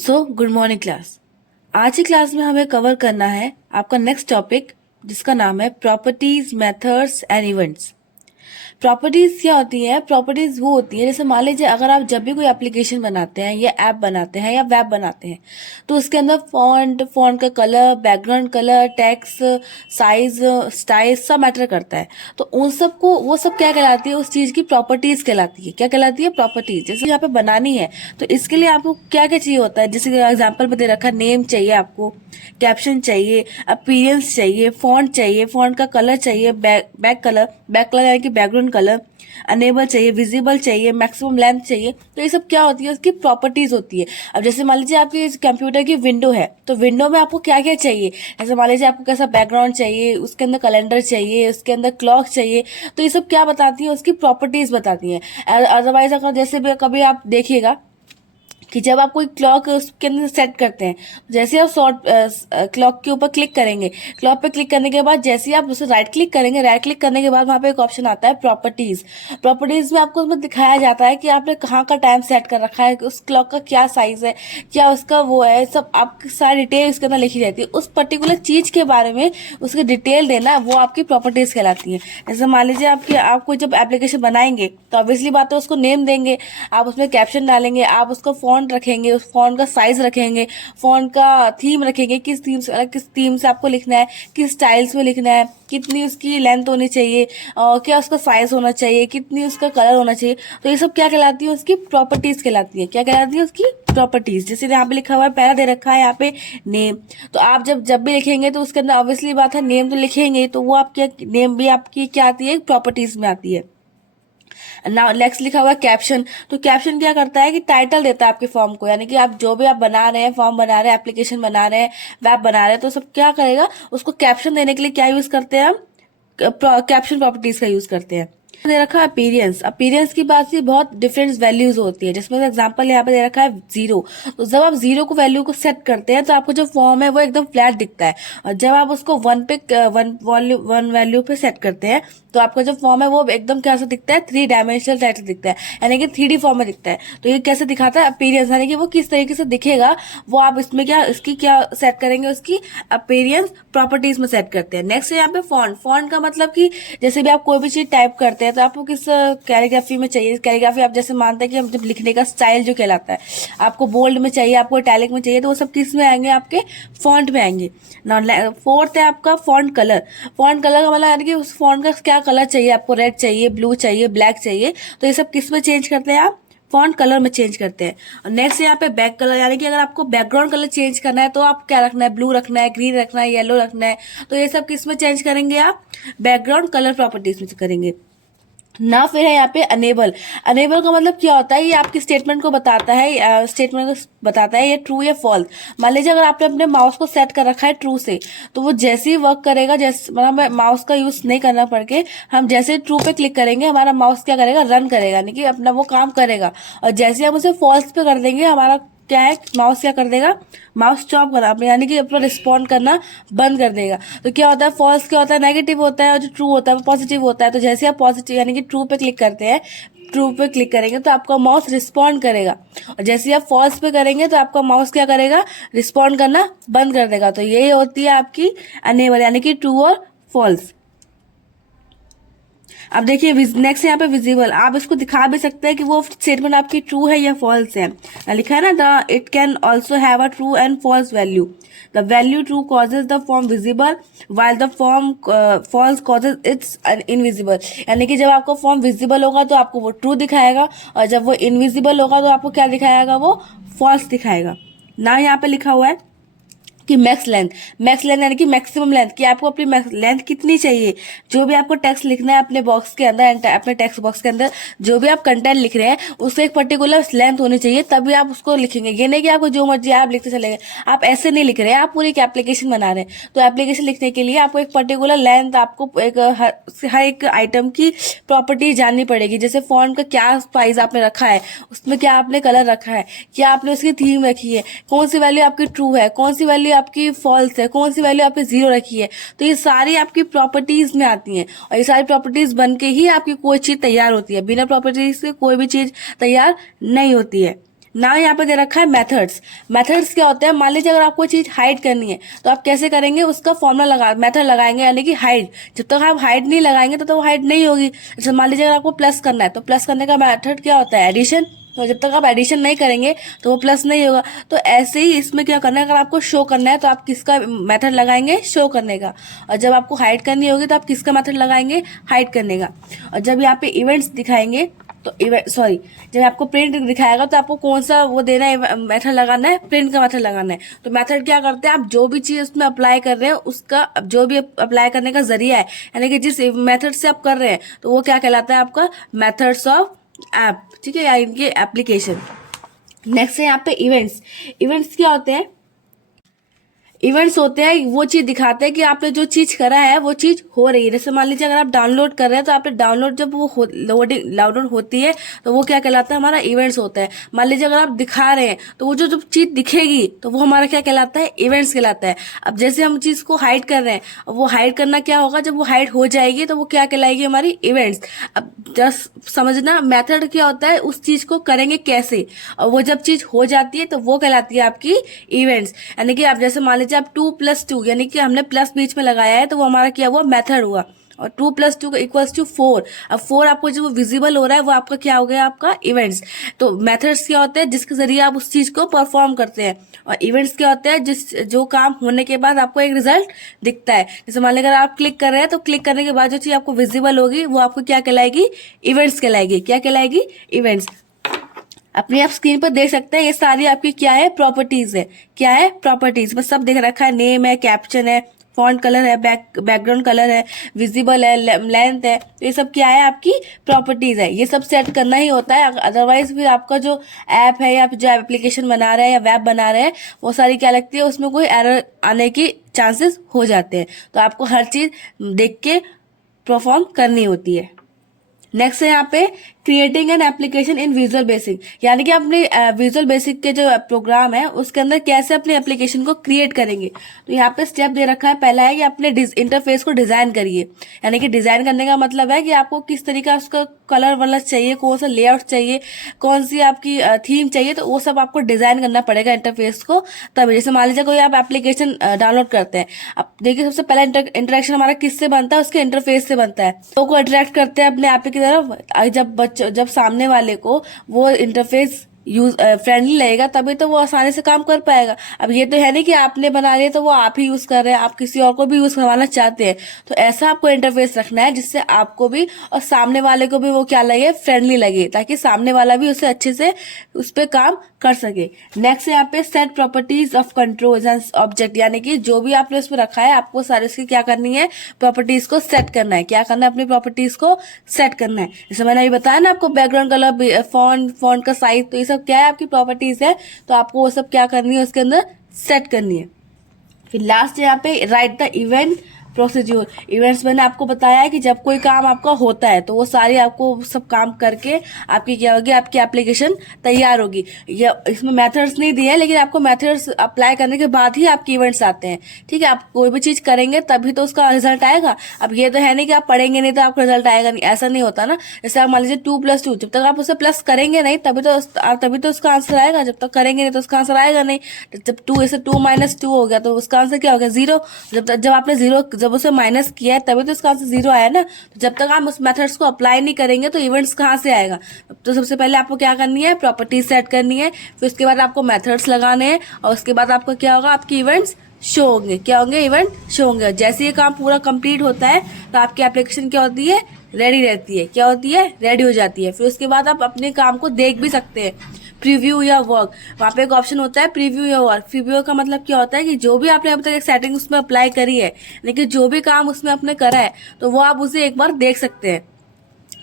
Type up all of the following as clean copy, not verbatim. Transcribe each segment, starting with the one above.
Good morning class. आज की class में हमें कवर करना है आपका नेक्स्ट टॉपिक, जिसका नाम है properties, methods and events. Properties क्या होती है? प्रॉपर्टीज वो होती है, जैसे मान लीजिए अगर आप जब भी कोई एप्लीकेशन बनाते हैं या ऐप बनाते हैं या वेब बनाते हैं, तो उसके अंदर फॉन्ट का colour, background colour, text, size, style सब मैटर करता है। तो उन सब को, वो सब क्या कहलाती है? उस चीज की प्रॉपर्टीज कहलाती है। क्या कहलाती है? प्रॉपर्टीज। जैसे यहाँ पे बनानी है तो इसके लिए आपको क्या क्या चाहिए होता है? जैसे एग्जाम्पल में दे रखा है, नेम चाहिए आपको, कैप्शन चाहिए, अपीयरेंस चाहिए, फॉन्ट चाहिए, फॉन्ट का कलर चाहिए, बैक कलर यानी कि बैकग्राउंड कलर, अनेबल चाहिए, विजिबल चाहिए, मैक्सिमम लेंथ चाहिए। तो ये सब क्या होती है? उसकी प्रॉपर्टीज होती है। अब जैसे मान लीजिए आपकी कंप्यूटर की विंडो है, तो विंडो में आपको क्या क्या चाहिए? जैसे मान लीजिए आपको कैसा बैकग्राउंड चाहिए, उसके अंदर कैलेंडर चाहिए, उसके अंदर क्लॉक चाहिए। तो ये सब क्या बताती है? उसकी प्रॉपर्टीज बताती है। अदरवाइज अगर जैसे भी कभी आप देखिएगा कि जब आप कोई क्लॉक उसके अंदर सेट करते हैं, जैसे आप शॉर्ट क्लॉक के ऊपर क्लिक करेंगे, क्लॉक पे क्लिक करने के बाद जैसे ही आप उसे राइट क्लिक करेंगे, राइट क्लिक करने के बाद वहां पे एक ऑप्शन आता है प्रॉपर्टीज। प्रॉपर्टीज में आपको उसमें दिखाया जाता है कि आपने कहाँ का टाइम सेट कर रखा है, उस क्लॉक का क्या साइज है, क्या उसका वो है, सब आपकी सारी डिटेल उसके अंदर लिखी जाती है। उस पर्टिकुलर चीज के बारे में उसकी डिटेल देना, वो आपकी प्रॉपर्टीज कहलाती है। जैसे मान लीजिए आपको जब एप्लीकेशन बनाएंगे तो ऑब्वियसली बात है उसको नेम देंगे, आप उसमें कैप्शन डालेंगे, आप उसको फॉन्ट रखेंगे, उस फॉन्ट का साइज रखेंगे, फॉन्ट का थीम रखेंगे, किस थीम से आपको लिखना है, किस स्टाइल्स में लिखना है, कितनी उसकी लेंथ होनी चाहिए, और क्या उसका साइज होना चाहिए, कितनी उसका कलर होना चाहिए। तो ये सब क्या कहलाती है? उसकी प्रॉपर्टीज कहलाती है। क्या कहलाती है? उसकी प्रॉपर्टीज। जैसे यहाँ पे लिखा हुआ है, पहला दे रखा है यहाँ पे नेम, तो आप जब भी लिखेंगे तो उसके अंदर ऑब्वियसली बात है नेम तो लिखेंगे, तो वो आपके नेम भी आपकी क्या आती है? प्रॉपर्टीज में आती है। नाउ नेक्स्ट लिखा हुआ है कैप्शन। तो कैप्शन क्या करता है कि टाइटल देता है आपके फॉर्म को, यानी कि आप जो भी आप बना रहे हैं, फॉर्म बना रहे हैं, एप्लीकेशन बना रहे हैं, वेब बना रहे हैं, तो सब क्या करेगा? उसको कैप्शन देने के लिए क्या यूज करते हैं हम? कैप्शन प्रॉपर्टीज का यूज करते हैं। दे रखा है अपीयरेंस। अपीयरेंस की बात से बहुत डिफरेंट वैल्यूज होती है, जिसमें एग्जांपल यहाँ पे दे रखा है जीरो। तो जब आप जीरो को वैल्यू को सेट करते हैं तो आपको जो फॉर्म है वो एकदम फ्लैट दिखता है, और जब आप उसको वन वैल्यू पे सेट करते हैं तो आपका जो फॉर्म है वो एकदम कैसा दिखता है? 3 डायमेंशनल टाइप से दिखता है, यानी कि 3D फॉर्म में दिखता है। तो ये कैसे दिखाता है? अपीयरेंस, यानी कि वो किस तरीके से दिखेगा, वो आप इसमें इसकी क्या सेट करेंगे? उसकी अपीयरेंस प्रॉपर्टीज में सेट करते हैं। नेक्स्ट है यहाँ पे फॉन्ट। फॉन्ट का मतलब कि जैसे भी आप कोई भी चीज टाइप करते हैं तो आपको किस कैलीग्राफी में चाहिए। कैलीग्राफी आप जैसे मानते हैं कि हम जब लिखने का स्टाइल जो कहलाता है, आपको बोल्ड में चाहिए, आपको इटैलिक में चाहिए, तो वो सब किस में आएंगे? आपके फॉन्ट में आएंगे। फोर्थ है आपका फॉन्ट कलर। फॉन्ट कलर का मतलब यानी कि उस फॉन्ट का क्या कलर चाहिए आपको? रेड चाहिए, ब्लू चाहिए, ब्लैक चाहिए, तो ये सब किस में चेंज करते हैं? आप फॉन्ट कलर में चेंज करते हैं। और नेक्स्ट यहाँ पे बैक कलर, यानी कि अगर आपको बैकग्राउंड कलर चेंज करना है तो आप क्या रखना है? ब्लू रखना है, ग्रीन रखना है, येलो रखना है। तो ये सब किस में चेंज करेंगे? आप बैकग्राउंड कलर प्रॉपर्टीज में करेंगे ना। फिर है यहाँ पे अनेबल। अनेबल का मतलब क्या होता है? ये आपकी स्टेटमेंट को बताता है, ये ट्रू या फॉल्स। मान लीजिए अगर आपने अपने माउस को सेट कर रखा है ट्रू से, तो वो जैसे ही वर्क करेगा, जैसे मतलब माउस का यूज नहीं करना पड़ के, हम जैसे ट्रू पे क्लिक करेंगे हमारा माउस क्या करेगा? रन करेगा, यानी कि अपना वो काम करेगा। और जैसे हम उसे फॉल्स पे कर देंगे, हमारा क्या है? माउस क्या कर देगा? माउस चॉप करना, यानी कि अपना रिस्पॉन्ड करना बंद कर देगा। तो क्या होता है? फॉल्स क्या होता है? नेगेटिव होता है, और जो ट्रू होता है वो पॉजिटिव होता है। तो जैसे आप पॉजिटिव यानी कि ट्रू पे क्लिक करते हैं, ट्रू पे क्लिक करेंगे तो आपका माउस रिस्पॉन्ड करेगा, और जैसे आप फॉल्स पे करेंगे तो आपका माउस क्या करेगा? रिस्पॉन्ड करना बंद कर देगा। तो यही होती है आपकी अनेबल, यानी कि ट्रू और फॉल्स। अब देखिए नेक्स्ट यहाँ पे विजिबल। आप इसको दिखा भी सकते हैं कि वो स्टेटमेंट आपकी ट्रू है या फॉल्स है। लिखा है ना, the it can also have a true and false value. The value true causes the form visible while the form false causes its invisible. यानी कि जब आपका फॉर्म विजिबल होगा तो आपको वो ट्रू दिखाएगा, और जब वो इनविजिबल होगा तो आपको क्या दिखाएगा? वो फॉल्स दिखाएगा ना। यहाँ पे लिखा हुआ है कि मैक्स लेंथ। मैक्स लेंथ यानी कि मैक्सिमम लेंथ, कि आपको अपनी लेंथ कितनी चाहिए। जो भी आपको टेक्स्ट लिखना है अपने बॉक्स के अंदर, अपने टेक्स्ट बॉक्स के अंदर जो भी आप कंटेंट लिख रहे हैं, उससे एक पर्टिकुलर लेंथ होनी चाहिए, तभी आप उसको लिखेंगे। ये नहीं कि आपको जो मर्जी आप लिखते चले गए। आप ऐसे नहीं लिख रहे हैं, आप पूरी एक एप्लीकेशन बना रहे हैं, तो एप्लीकेशन लिखने के लिए आपको एक पर्टिकुलर लेंथ, आपको एक हर एक आइटम की प्रॉपर्टी जाननी पड़ेगी। जैसे फॉन्ट का क्या साइज आपने रखा है, उसमें क्या आपने कलर रखा है, क्या आपने उसकी थीम रखी है, कौन सी वैल्यू आपकी ट्रू है, कौन सी वैल्यू आपकी फॉल्स है, कौन सी वैल्यू आपकी जीरो रखी है। तो ये सारी आपकी प्रॉपर्टीज में आती हैं, और ये सारी प्रॉपर्टीज बन के ही आपकी कोई चीज तैयार होती है। बिना प्रॉपर्टीज से कोई भी चीज तैयार नहीं होती है। ना यहाँ पे दे रखा है मेथड्स। मेथड्स क्या होते हैं, मान लीजिए अगर आपको चीज हाइड करनी है तो आप कैसे करेंगे, उसका फॉर्मूला लगा मेथड लगाएंगे, यानी कि हाइड। जब तक आप हाइड नहीं लगाएंगे तो वो हाइड नहीं होगी। जैसे मान लीजिए अगर आपको प्लस करना है तो प्लस करने का मेथड क्या होता है, एडिशन। तो जब तक आप एडिशन नहीं करेंगे तो वो प्लस नहीं होगा। तो ऐसे ही इसमें क्या करना है, अगर आपको शो करना है तो आप किसका मेथड लगाएंगे, शो करने का। और जब आपको हाइड करनी होगी तो आप किसका मेथड लगाएंगे, हाइड करने का। और जब यहाँ पे इवेंट्स दिखाएंगे तो जब आपको प्रिंट दिखाएगा तो आपको कौन सा वो देना है, मेथड लगाना है, प्रिंट का मेथड लगाना है। तो मेथड क्या करते हैं, आप जो भी चीज उसमें अप्लाई कर रहे हैं उसका जो भी अप्लाई करने का जरिया है, यानी कि जिस मेथड से आप कर रहे हैं तो वो क्या कहलाता है, आपका मेथड्स ऑफ ऐप। ठीक है, या इनके एप्लीकेशन। नेक्स्ट है यहाँ पे इवेंट्स। इवेंट्स क्या होते हैं, इवेंट्स होते हैं वो चीज दिखाते हैं कि आपने जो चीज करा है वो चीज हो रही है। जैसे मान लीजिए अगर आप डाउनलोड कर रहे हैं तो आपने डाउनलोड जब वो लोडिंग डाउनलोड होती है तो वो क्या कहलाता है, हमारा इवेंट्स होता है। मान लीजिए अगर आप दिखा रहे हैं तो वो जो चीज दिखेगी तो वो हमारा क्या कहलाता है, इवेंट्स कहलाता है। अब जैसे हम चीज को हाइड कर रहे हैं, वो हाइड करना क्या होगा, जब वो हाइड हो जाएगी तो वो क्या कहलाएगी, हमारी इवेंट्स। अब जस्ट समझना मेथड क्या होता है, उस चीज को करेंगे कैसे, और वो जब चीज हो जाती है तो वो कहलाती है आपकी इवेंट्स। यानी कि आप जैसे मान लीजिए आप 2+2 यानी कि हमने प्लस बीच में लगाया है तो वो हमारा क्या हुआ, मेथड हुआ। और 2+2 इक्वल्स टू 4। अब 4 आपको जो विजिबल हो रहा है वो आपका क्या हो गया, आपका इवेंट्स। तो मेथड्स क्या होते हैं, जिसके जरिए आप उस चीज को परफॉर्म करते हैं। और इवेंट्स क्या होते हैं, जो काम होने के बाद आपको एक रिजल्ट दिखता है। जैसे मान लीजिए अगर आप क्लिक कर रहे हैं तो क्लिक करने के बाद जो चीज आपको विजिबल होगी वो आपको क्या कहलाएगी, इवेंट्स कहलाएगी। क्या कहलाएगी, इवेंट्स। अपनी आप स्क्रीन पर देख सकते हैं, ये सारी आपकी क्या है, प्रॉपर्टीज है। क्या है, प्रॉपर्टीज। बस सब देख रखा है, नेम है, कैप्शन है, फॉन्ट कलर है, बैकग्राउंड कलर है, विजिबल है, लेंथ है। तो ये सब क्या है, आपकी प्रॉपर्टीज है। ये सब सेट करना ही होता है, अदरवाइज फिर आपका जो ऐप है या जो एप्लीकेशन बना रहे हैं या वेब बना रहे हैं वो सारी क्या लगती है, उसमें कोई एरर आने की चांसेस हो जाते हैं। तो आपको हर चीज देख के परफॉर्म करनी होती है। नेक्स्ट है यहाँ पे creating an application in visual basic, यानी कि अपने विजुअल बेसिक के जो प्रोग्राम है उसके अंदर कैसे अपने एप्लीकेशन को क्रिएट करेंगे। तो यहाँ पे स्टेप दे रखा है, पहला है कि अपने इंटरफेस को डिजाइन करिए। यानी कि डिजाइन करने का मतलब है कि आपको किस तरीका उसका कलर वलर चाहिए, कौन सा लेआउट चाहिए, कौन सी आपकी थीम चाहिए, तो वो सब आपको डिजाइन करना पड़ेगा इंटरफेस को। तब जैसे मान लीजिए कोई आप एप्लीकेशन डाउनलोड करते हैं, अब देखिए सबसे पहला इंटरेक्शन हमारा किससे बनता है, उसके इंटरफेस से बनता है। तो को अट्रैक्ट करते हैं अपने ऐप की तरफ। जब सामने वाले को वो इंटरफेस यूज फ्रेंडली लगेगा तभी तो वो आसानी से काम कर पाएगा। अब ये तो है नहीं कि आपने बना लिया तो वो आप ही यूज कर रहे हैं, आप किसी और को भी यूज करवाना चाहते हैं। तो ऐसा आपको इंटरफेस रखना है जिससे आपको भी और सामने वाले को भी वो क्या लगे, फ्रेंडली लगे, ताकि सामने वाला भी उसे अच्छे से उस पर काम कर सके। नेक्स्ट यहाँ पे set properties of controls and object, यानी कि जो भी आपने उसमें रखा है आपको सारे उसकी क्या करनी है, प्रॉपर्टीज को सेट करना है। क्या करना है, अपनी प्रॉपर्टीज को सेट करना है। जैसे मैंने अभी बताया ना आपको, बैकग्राउंड कलर, फॉन्ट का साइज, तो ये सब क्या है, आपकी प्रॉपर्टीज है। तो आपको वो सब क्या करनी है, उसके अंदर सेट करनी है। फिर लास्ट यहाँ पे right the event procedure. Events मैंने आपको बताया है कि जब कोई काम आपका होता है तो वो सारी आपको सब काम करके आपकी क्या होगी, आपकी एप्लीकेशन तैयार होगी। ये इसमें मेथड्स नहीं दिए हैं, लेकिन आपको मेथड्स अप्लाई करने के बाद ही आपके इवेंट्स आते हैं। ठीक है, आप कोई भी चीज करेंगे तभी तो उसका रिजल्ट आएगा। अब ये तो है नहीं कि आप पढ़ेंगे नहीं तो आपका रिजल्ट आएगा नहीं, ऐसा नहीं होता ना। जैसे आप मान लीजिए 2+2, जब तक आप उसे प्लस करेंगे नहीं तभी तो उसका आंसर आएगा। जब तक करेंगे नहीं तो उसका आंसर आएगा नहीं। जब 2 ऐसे 2 - 2 हो गया तो उसका आंसर क्या हो गया, 0। जब आपने 0 जब उसे माइनस किया है तभी तो इसका आंसर 0 आया ना। तो जब तक आप उस मेथड्स को अप्लाई नहीं करेंगे तो इवेंट्स कहाँ से आएगा। तो सबसे पहले आपको क्या करनी है, प्रॉपर्टीज सेट करनी है। फिर उसके बाद आपको मेथड्स लगाने हैं और उसके बाद आपको क्या होगा, आपकी इवेंट्स शो होंगे। क्या होंगे, इवेंट शो होंगे। जैसे ये काम पूरा कंप्लीट होता है तो आपकी एप्लीकेशन क्या होती है, रेडी रहती है। क्या होती है, रेडी हो जाती है। फिर उसके बाद आप अपने काम को देख भी सकते हैं, प्रीव्यू या वर्क। वहाँ पे एक ऑप्शन होता है प्रीव्यू या वर्क। प्रीव्यू का मतलब क्या होता है कि जो भी आपने अब तक एक सेटिंग उसमें अप्लाई करी है, लेकिन जो भी काम उसमें आपने करा है तो वो आप उसे एक बार देख सकते हैं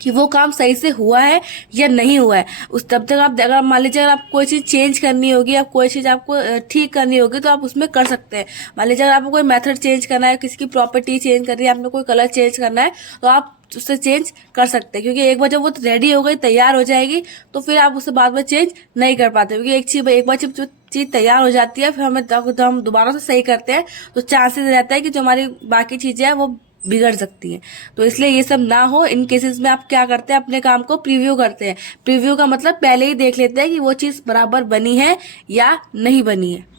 कि वो काम सही से हुआ है या नहीं हुआ है। उस तब तक आप अगर मान लीजिए अगर आप कोई चीज चेंज करनी होगी या कोई चीज आपको ठीक करनी होगी तो आप उसमें कर सकते हैं। मान लीजिए अगर आपको कोई मेथड चेंज करना है, किसी की प्रॉपर्टी चेंज करनी है, आपने कोई कलर चेंज करना है तो आप उससे चेंज कर सकते हैं। क्योंकि एक बार जब वो रेडी हो गई, तैयार हो जाएगी, तो फिर आप उसे बाद में चेंज नहीं कर पाते। क्योंकि एक बार जब चीज तैयार हो जाती है फिर हमें तो हम दोबारा से सही करते हैं तो चांसेस रहता है कि जो हमारी बाकी चीजें हैं वो बिगड़ सकती है। तो इसलिए ये सब ना हो, इन केसेस में आप क्या करते हैं, अपने काम को प्रीव्यू करते हैं। प्रीव्यू का मतलब पहले ही देख लेते हैं कि वो चीज़ बराबर बनी है या नहीं बनी है।